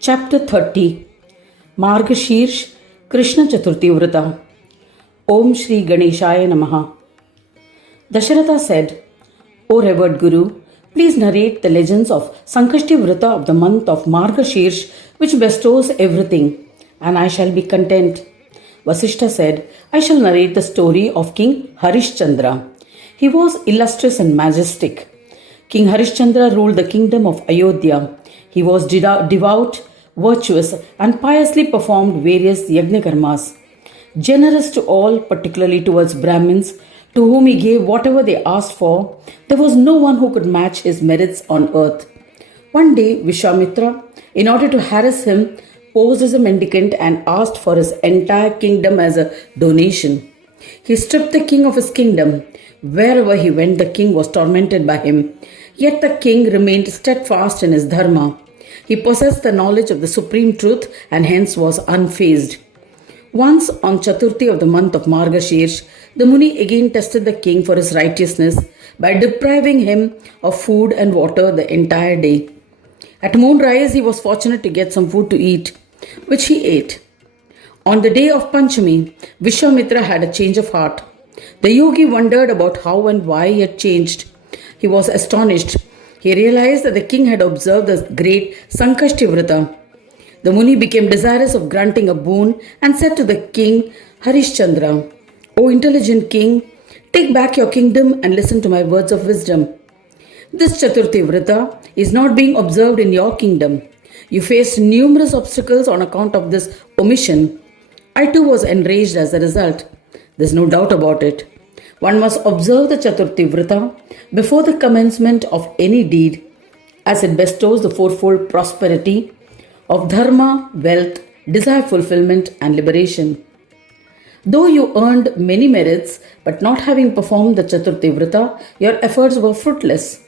Chapter 30 Margasheersh Krishna Chaturthi Vrata. Om Shri Ganeshaya Namaha. Dasharatha said, O revered Guru, please narrate the legends of Sankashti Vrata of the month of Margasheersh, which bestows everything, and I shall be content. Vasishtha said, I shall narrate the story of King Harishchandra. He was illustrious and majestic. King Harishchandra ruled the kingdom of Ayodhya. He was devout, virtuous, and piously performed various yajna-karmas. Generous to all, particularly towards Brahmins, to whom he gave whatever they asked for, there was no one who could match his merits on earth. One day, Vishwamitra, in order to harass him, posed as a mendicant and asked for his entire kingdom as a donation. He stripped the king of his kingdom. Wherever he went, the king was tormented by him. Yet the king remained steadfast in his dharma. He possessed the knowledge of the supreme truth and hence was unfazed. Once on Chaturthi of the month of Margasheersh, the Muni again tested the king for his righteousness by depriving him of food and water the entire day. At moonrise, he was fortunate to get some food to eat, which he ate. On the day of Panchami, Vishwamitra had a change of heart. The yogi wondered about how and why he had changed. He was astonished. He realized that the king had observed the great Sankashti Vrata. The Muni became desirous of granting a boon and said to the king Harishchandra, O intelligent king, take back your kingdom and listen to my words of wisdom. This Chaturthi Vrata is not being observed in your kingdom. You faced numerous obstacles on account of this omission. I too was enraged as a result. There's no doubt about it. One must observe the Chaturthi Vrata before the commencement of any deed, as it bestows the fourfold prosperity of dharma, wealth, desire fulfillment, and liberation. Though you earned many merits, but not having performed the Chaturthi Vrata, your efforts were fruitless.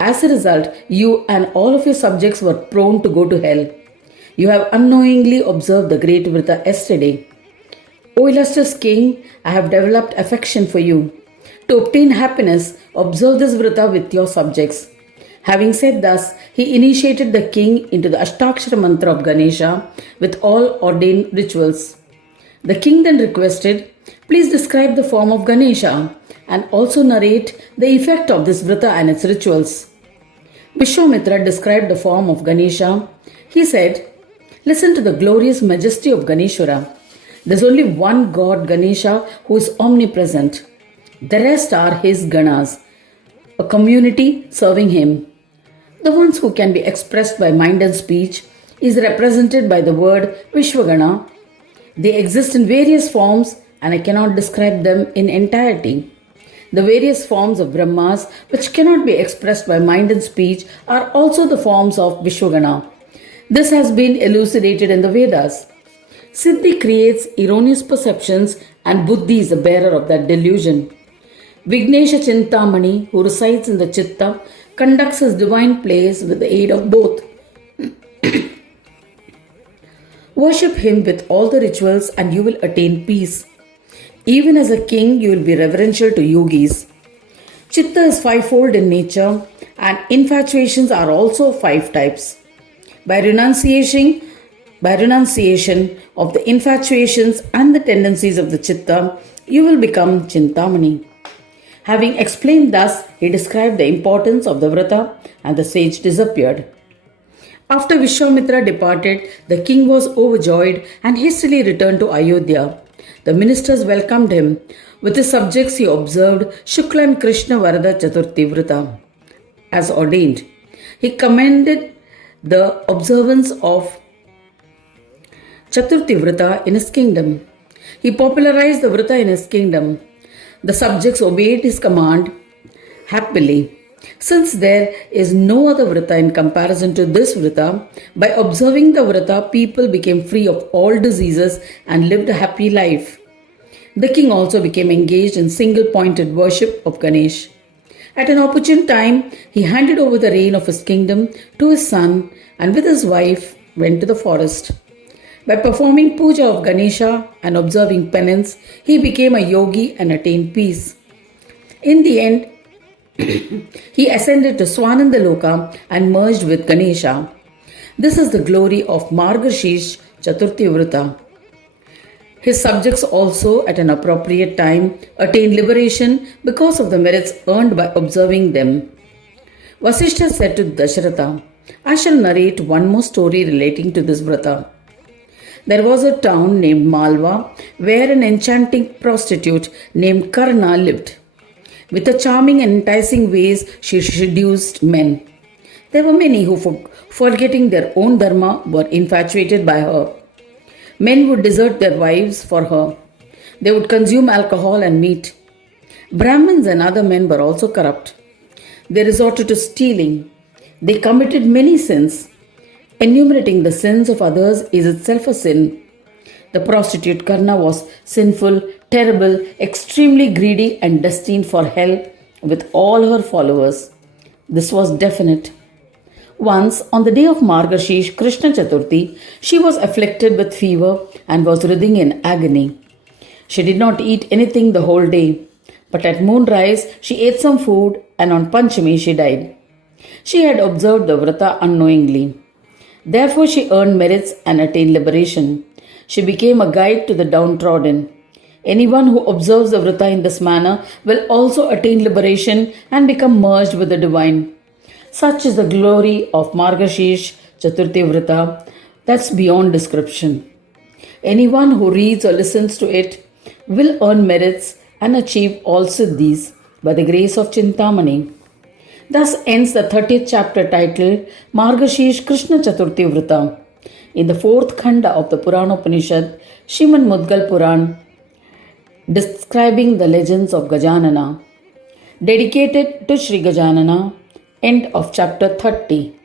As a result, you and all of your subjects were prone to go to hell. You have unknowingly observed the great Vrata yesterday. O illustrious king, I have developed affection for you. To obtain happiness, observe this Vrata with your subjects. Having said thus, he initiated the king into the Ashtakshara mantra of Ganesha with all ordained rituals. The king then requested, please describe the form of Ganesha and also narrate the effect of this Vrata and its rituals. Vishwamitra described the form of Ganesha. He said, listen to the glorious majesty of Ganeshwara. There's only one God, Ganesha, who is omnipresent. The rest are his Ganas, a community serving him. The ones who can be expressed by mind and speech is represented by the word Vishwagana. They exist in various forms and I cannot describe them in entirety. The various forms of Brahmas, which cannot be expressed by mind and speech, are also the forms of Vishwagana. This has been elucidated in the Vedas. Siddhi creates erroneous perceptions and Buddhi is the bearer of that delusion. Vignesha Chintamani, who resides in the Chitta, conducts his divine plays with the aid of both. Worship him with all the rituals and you will attain peace. Even as a king, you will be reverential to yogis. Chitta is fivefold in nature and infatuations are also 5 types. By renunciation of the infatuations and the tendencies of the Chitta, you will become Chintamani. Having explained thus, he described the importance of the Vrata and the sage disappeared. After Vishwamitra departed, the king was overjoyed and hastily returned to Ayodhya. The ministers welcomed him. With his subjects, he observed Shukla and Krishna Varada Chaturthi Vrata as ordained. He commended the observance of Chaturthi Vrata in his kingdom. He popularized the Vrata in his kingdom. The subjects obeyed his command happily. Since there is no other Vrata in comparison to this Vrata, by observing the Vrata, people became free of all diseases and lived a happy life. The king also became engaged in single-pointed worship of Ganesh. At an opportune time, he handed over the reign of his kingdom to his son and with his wife went to the forest. By performing puja of Ganesha and observing penance, he became a yogi and attained peace. In the end, He ascended to Swanandaloka and merged with Ganesha. This is the glory of Margasheersh Chaturthi Vrata. His subjects also, at an appropriate time, attained liberation because of the merits earned by observing them. Vasishtha said to Dasharatha, I shall narrate one more story relating to this Vrata. There was a town named Malwa where an enchanting prostitute named Karna lived. With her charming and enticing ways, she seduced men. There were many who, forgetting their own dharma, were infatuated by her. Men would desert their wives for her. They would consume alcohol and meat. Brahmins and other men were also corrupt. They resorted to stealing. They committed many sins. Enumerating the sins of others is itself a sin. The prostitute Karna was sinful, terrible, extremely greedy, and destined for hell with all her followers. This was definite. Once, on the day of Margasheersh Krishna Chaturthi, she was afflicted with fever and was writhing in agony. She did not eat anything the whole day, but at moonrise she ate some food, and on Panchami she died. She had observed the Vrata unknowingly. Therefore she earned merits and attained liberation. She became a guide to the downtrodden. Anyone who observes the Vrata in this manner will also attain liberation and become merged with the divine. Such is the glory of Margasheersh Chaturthi Vrata that's beyond description. Anyone who reads or listens to it will earn merits and achieve all siddhis by the grace of Chintamani. Thus ends the 30th chapter titled Margasheersh Krishna Chaturthi Vrata in the 4th Khanda of the Puran Upanishad, Srimad Mudgal Purana, describing the legends of Gajanana. Dedicated to Sri Gajanana. End of chapter 30.